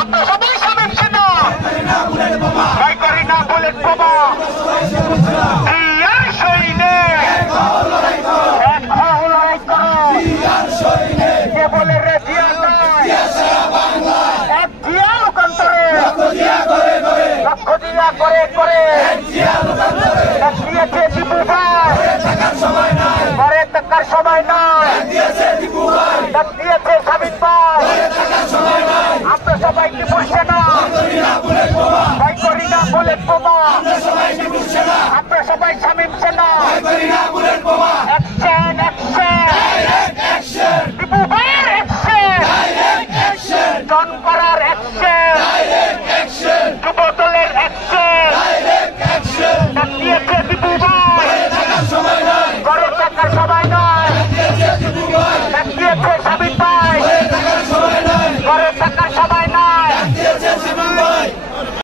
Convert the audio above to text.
আমরা সবাই শামীম সেনা ভয় করি না বুলেট বোমা জিয়ার সৈনিক এক হও লড়াই করো কে বলে রে জিয়া নয় এক জিয়া লোকান্তরে লক্ষ জিয়া করে এক দিয়েছে দীপু ভাই ঘরে থাকার সময় নয় এক দিয়েছে শামীম ভাই আমরা সবাই দীপু সেনা ভয় করি না বুলেট বোমা আমরা সবাই শামীম সেনা অ্যাকশন অ্যাকশন দীপু ভাইয়ের অ্যাকশন জন করার অ্যাকশন যুব দলের অ্যাকশন দিয়েছে দীপু ভাই ঘরে থাকার সময় নয় দিয়েছে শামীম ভাই ঘরে থাকার সময়